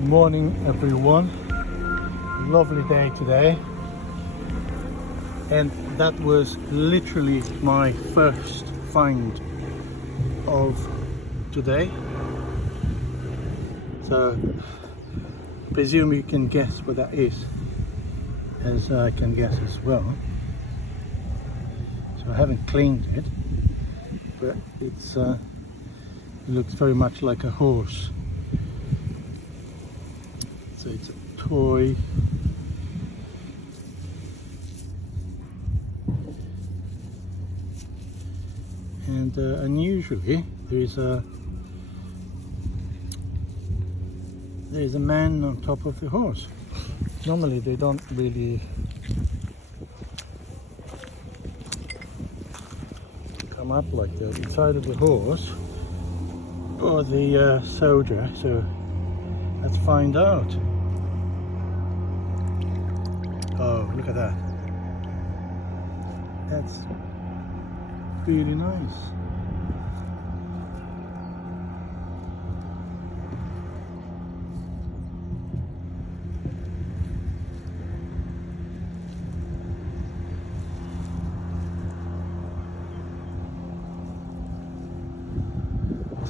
Morning everyone, lovely day today, and that was literally my first find of today, so I presume you can guess what that is, as I can guess as well. So I haven't cleaned it, but it looks very much like a horse. So it's a toy. And unusually there's a man on top of the horse. Normally they don't really come up like that inside of the horse or the soldier, so let's find out. Oh, look at that. That's really nice.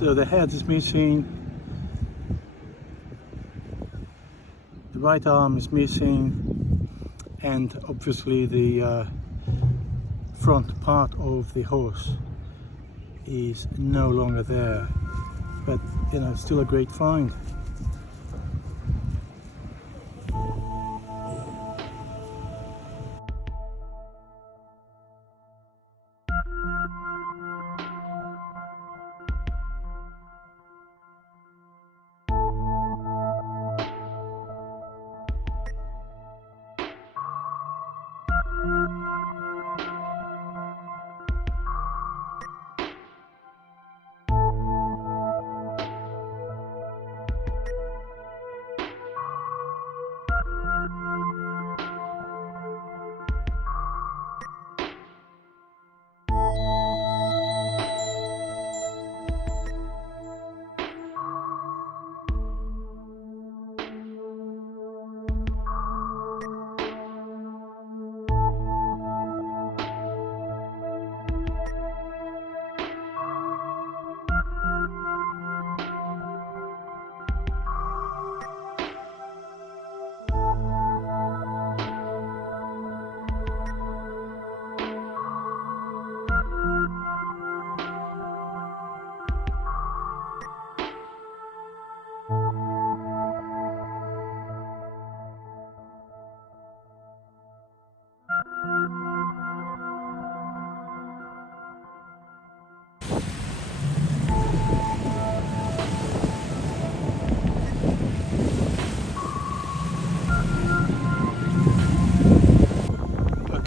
So the head is missing, the right arm is missing, and obviously the front part of the horse is no longer there, but you know, still a great find.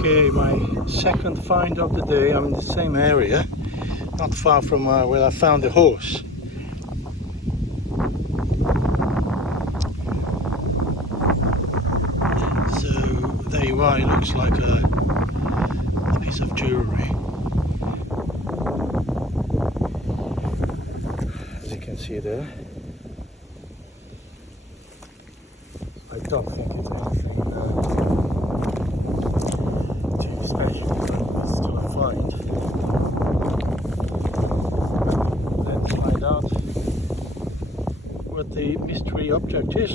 Okay, my second find of the day. I'm in the same area, not far from where I found the horse. So there you are, it looks like a piece of jewellery. As you can see there. I don't think it's anything too special, but it's still a find. Let's find out what the mystery object is.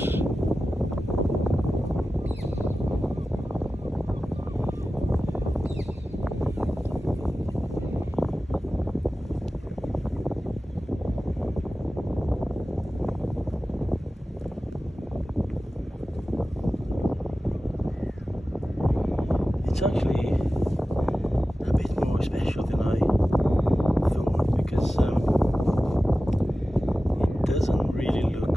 It's actually a bit more special than I thought, because it doesn't really look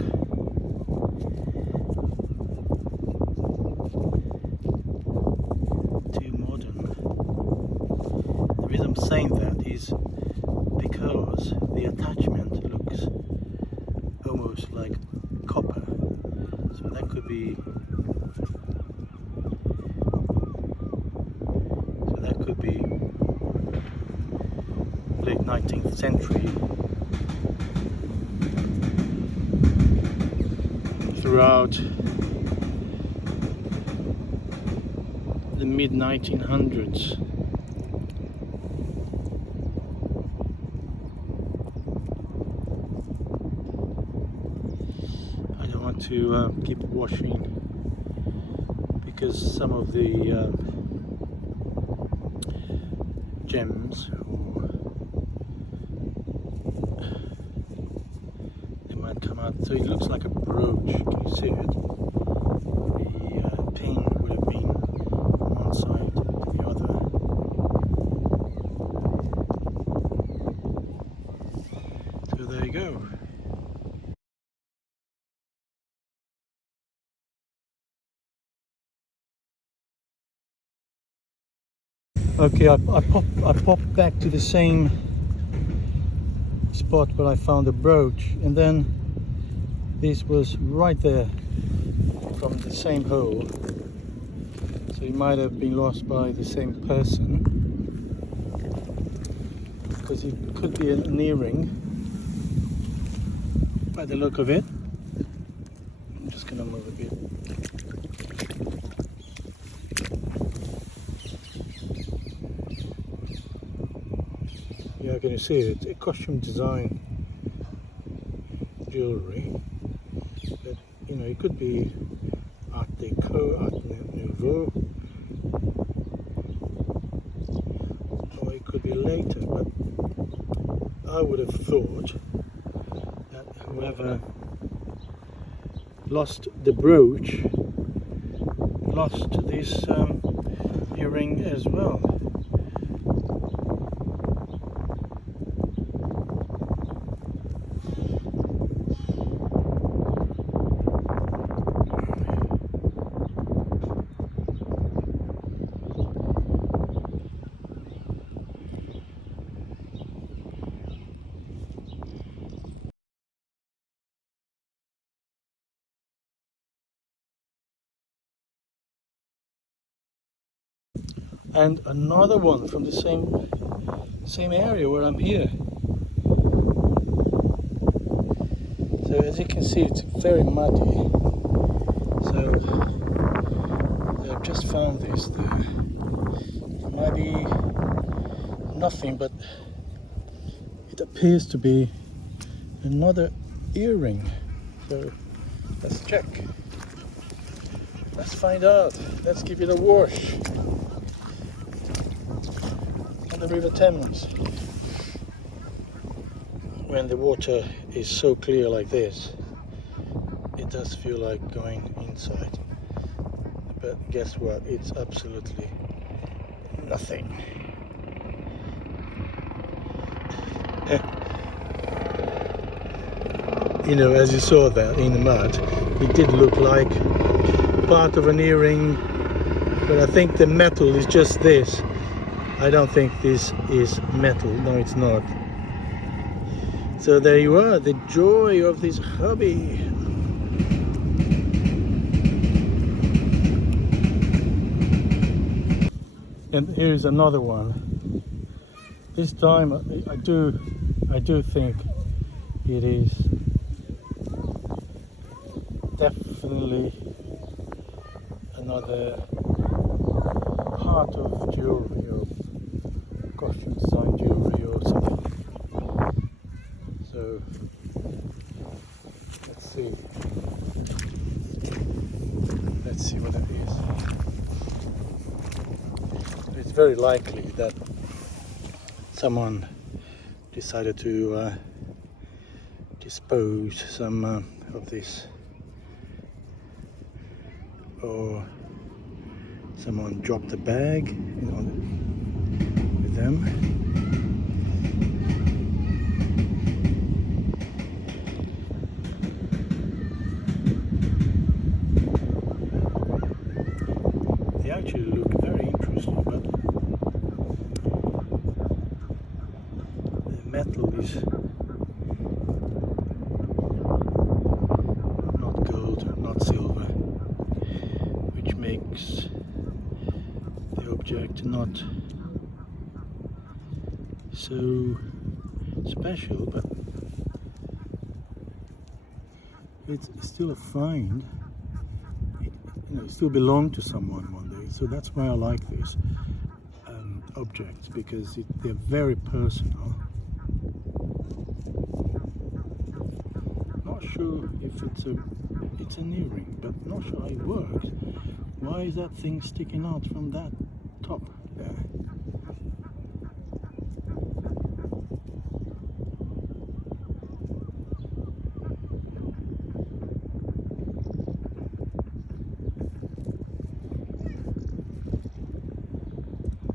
too modern. The reason I'm saying that is because the attachment looks almost like copper, so that could be late 19th century throughout the mid-1900s. I don't want to keep washing because some of the gems, or they might come out. So it looks like a brooch. Can you see it? The pin would have been on one side to the other. So there you go. Okay, I popped back to the same spot where I found the brooch, and then this was right there from the same hole, so it might have been lost by the same person, because it could be an earring by the look of it. I'm just gonna move a bit. Yeah, can you see it? It's a costume design jewelry, but you know, it could be Art Deco, Art Nouveau, or it could be later, but I would have thought that whoever lost the brooch lost this earring as well. And another one from the same area where I'm here. So as you can see, it's very muddy. So I've just found this. There might be nothing, but it appears to be another earring. So let's check. Let's find out. Let's give it a wash on the River Thames. When the water is so clear like this, it does feel like going inside. But guess what? It's absolutely nothing. You know, as you saw that in the mud, it did look like part of an earring, but I think the metal is just this. I don't think this is metal. No, it's not. So there you are, the joy of this hobby. And here's another one. This time I do think it is definitely another part of jewelry, or costume design jewelry or something. So let's see what it is. It's very likely that someone decided to dispose some of this, or someone dropped a bag, you know, with them. They actually look very interesting, but the metal is not gold, not silver, which makes the object not so special, but it's still a find. It still belonged to someone one day. So that's why I like these objects, because they're very personal. Not sure if it's an earring, but not sure how it works. Why is that thing sticking out from that top there?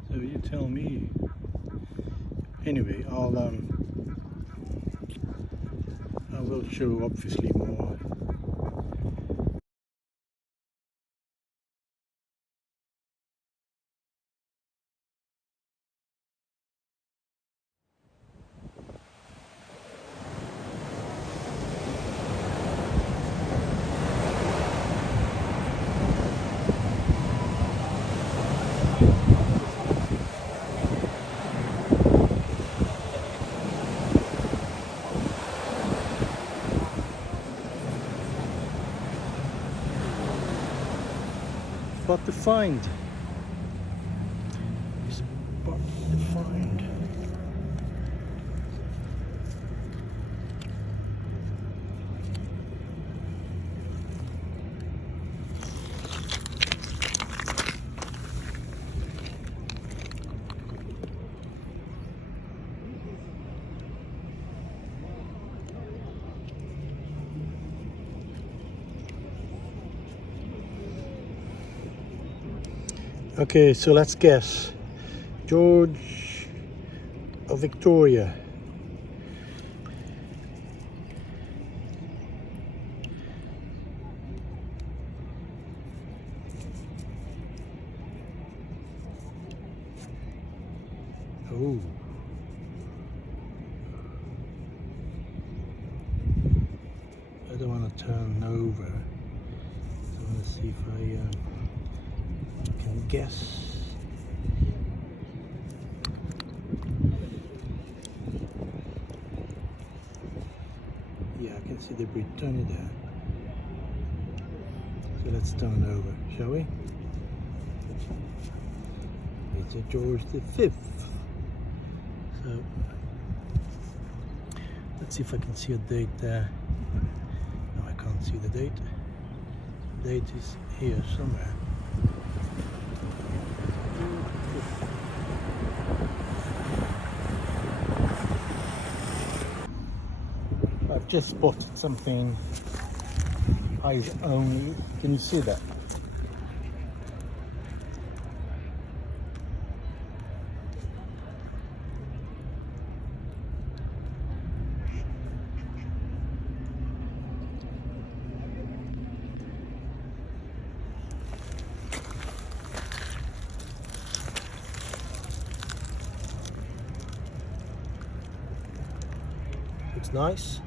So you tell me. Anyway, I will show obviously more. Spot the find. Spot the find. Okay, so let's guess. George or Victoria? Oh. I don't want to turn over. I want to see if I can guess. Yeah, I can see the Britannia there. So let's turn over, shall we? It's a George V. So let's see if I can see a date there. No, I can't see the date. The date is here somewhere. I've just spotted something eyes only. Can you see that? Looks nice.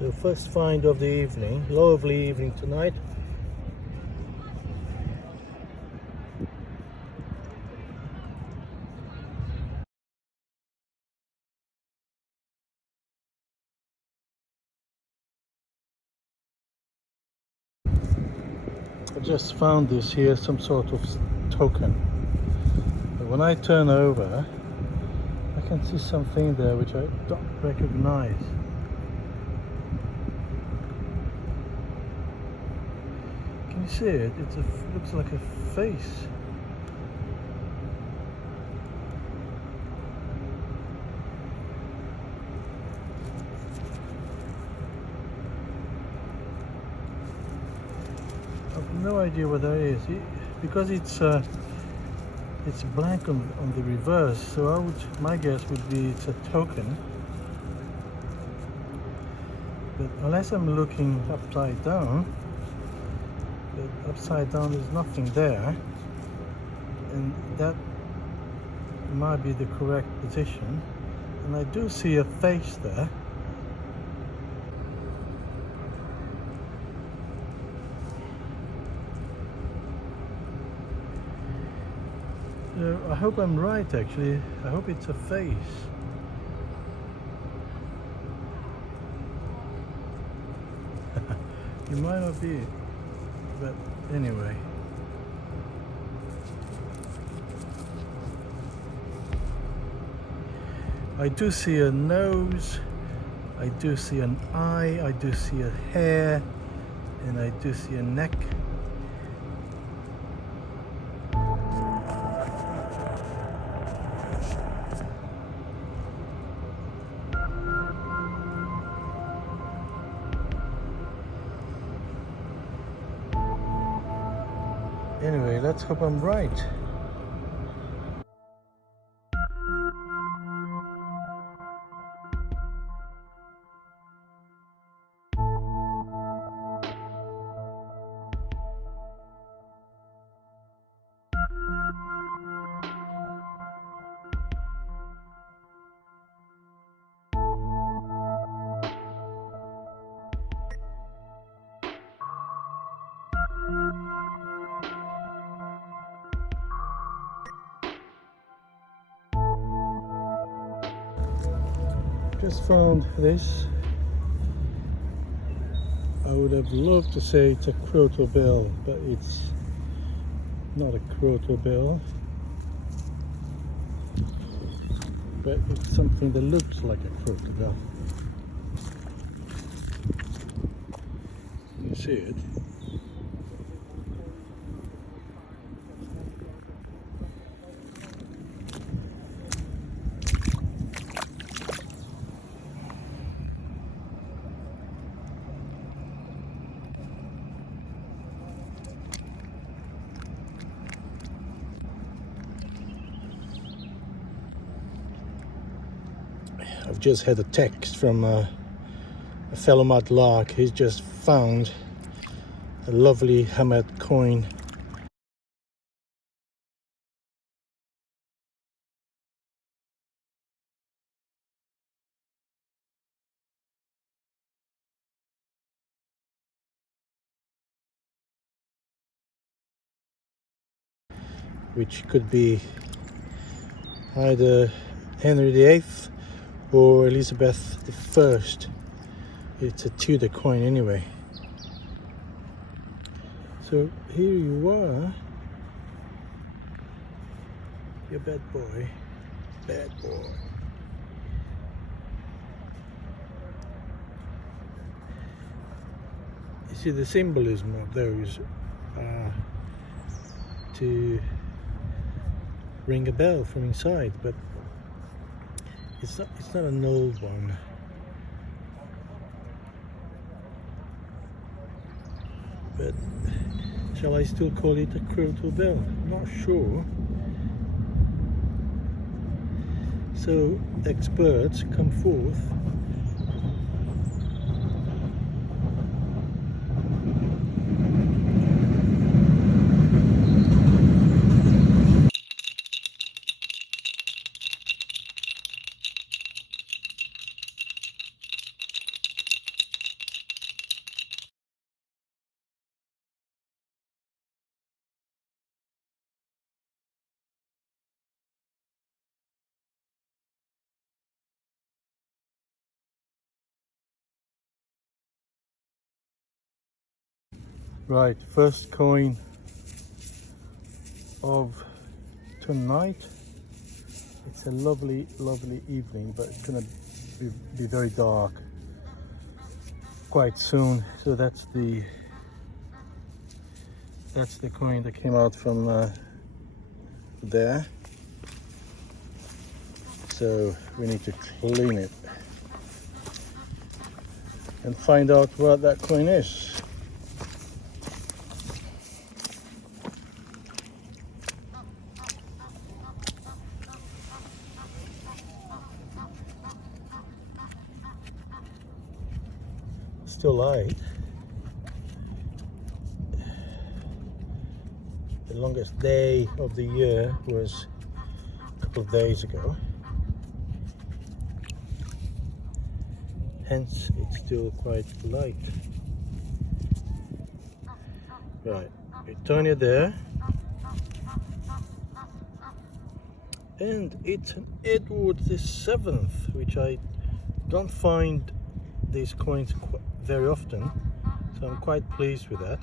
The first find of the evening, lovely evening tonight. I just found this here, some sort of token. But when I turn over, I can see something there which I don't recognize. Can you see it? It looks like a face. I have no idea what that is. Because it's it's blank on the reverse, so my guess would be it's a token. But unless I'm looking upside down, but upside down there's nothing there, and that might be the correct position. And I do see a face there. So I hope I'm right actually. I hope it's a face. It might not be, but anyway. I do see a nose, I do see an eye, I do see a hair, and I do see a neck. Anyway, let's hope I'm right. Just found this. I would have loved to say it's a crotal bell, but it's not a crotal bell. But it's something that looks like a crotal bell. Can you see it? I've just had a text from a fellow mudlark. He's just found a lovely hammered coin. Which could be either Henry VIII or Elizabeth I. It's a Tudor coin anyway. So here you are. You bad boy. Bad boy. You see the symbolism of those to ring a bell from inside, but it's not an old one. But shall I still call it a crotal bell? Not sure. So experts come forth. Right, first coin of tonight. It's a lovely, lovely evening, but it's gonna be very dark quite soon. So that's the coin that came out from there. So we need to clean it and find out what that coin is. still light. The longest day of the year was a couple of days ago. Hence, it's still quite light. Right, we turn it there. And it's an Edward VII, which I don't find these coins very often. So I'm quite pleased with that.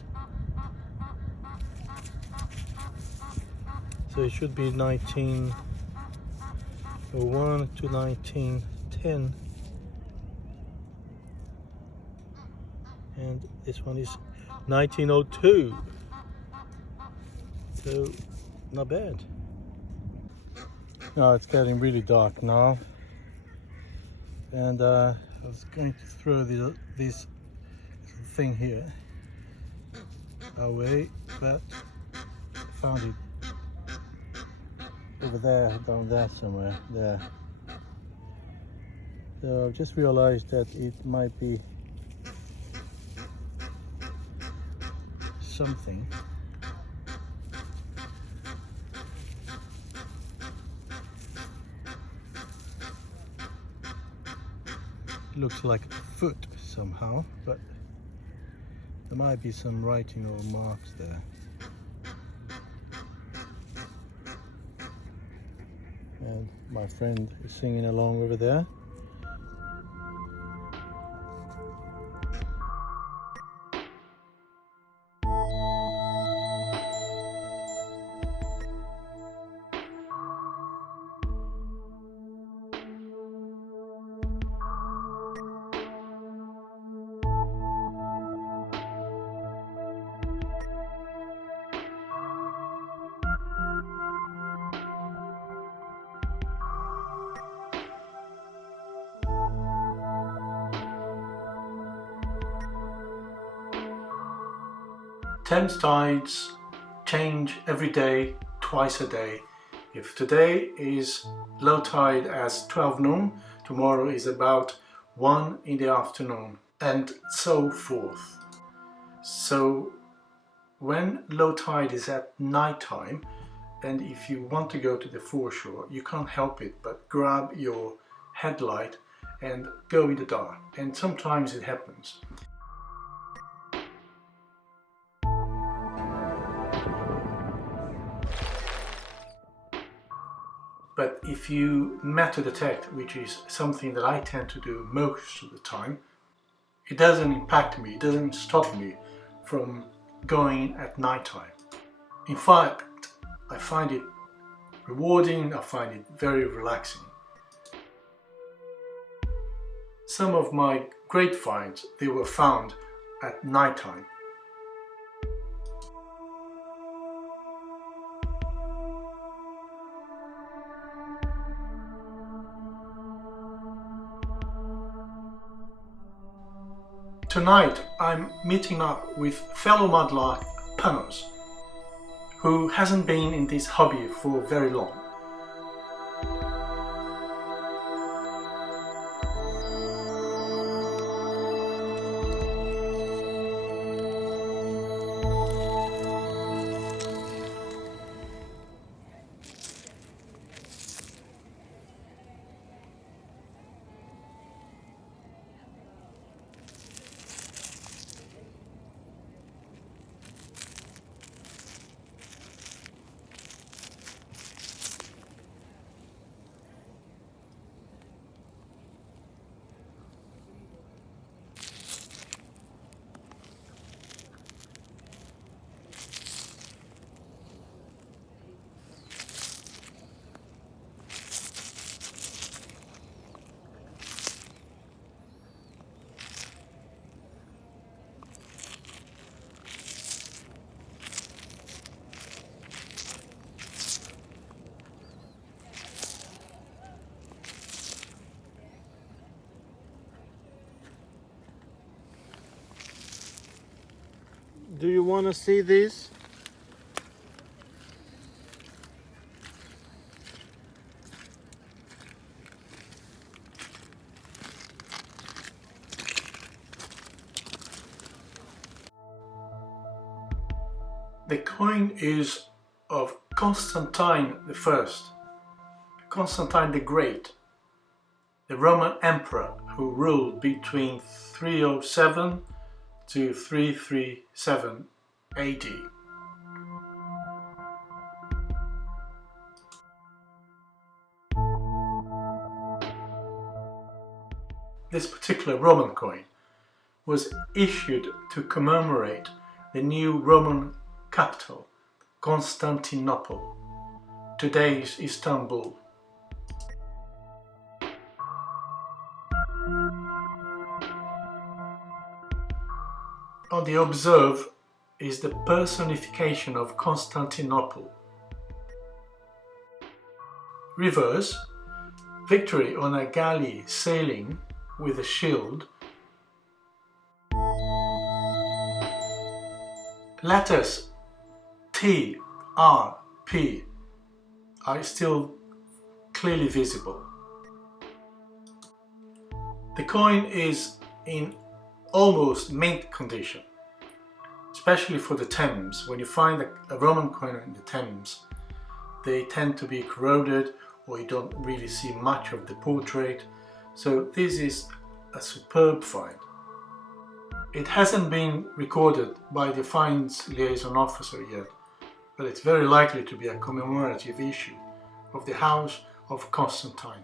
So it should be 1901 to 1910. And this one is 1902. So not bad. Now it's getting really dark now. And I was going to throw this thing here away, but I found it over there, down there somewhere, there. So I've just realized that it might be something. It looks like a foot somehow, but there might be some writing or marks there. And my friend is singing along over there. Thames tides change every day, twice a day. If today is low tide as 12 noon, tomorrow is about 1 in the afternoon, and so forth. So when low tide is at night time, and if you want to go to the foreshore, you can't help it but grab your headlight and go in the dark. And sometimes it happens. But if you matter detect, which is something that I tend to do most of the time, it doesn't impact me, it doesn't stop me from going at night time. In fact, I find it rewarding, I find it very relaxing. Some of my great finds, they were found at night time. Tonight I'm meeting up with fellow mudlark Panos, who hasn't been in this hobby for very long. Do you want to see this? The coin is of Constantine I, Constantine the Great, the Roman emperor who ruled between 307 to 337 AD. This particular Roman coin was issued to commemorate the new Roman capital, Constantinople, today's Istanbul. On the obverse is the personification of Constantinople. Reverse, victory on a galley sailing with a shield. Letters T, R, P are still clearly visible. The coin is in almost mint condition, especially for the Thames. When you find a Roman coin in the Thames, they tend to be corroded, or you don't really see much of the portrait. So this is a superb find. It hasn't been recorded by the finds liaison officer yet, but it's very likely to be a commemorative issue of the House of Constantine.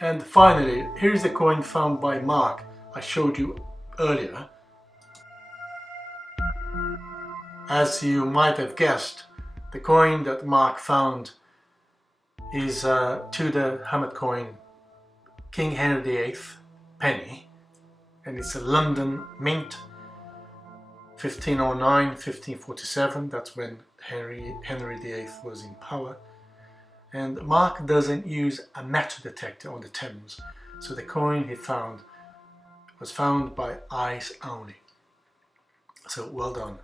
And finally, here's the coin found by Mark I showed you earlier. As you might have guessed, the coin that Mark found is a Tudor Hamlet coin, King Henry VIII penny, and it's a London mint, 1509, 1547, that's when Henry VIII was in power. And Mark doesn't use a metal detector on the Thames, so the coin he found was found by eyes only. So well done.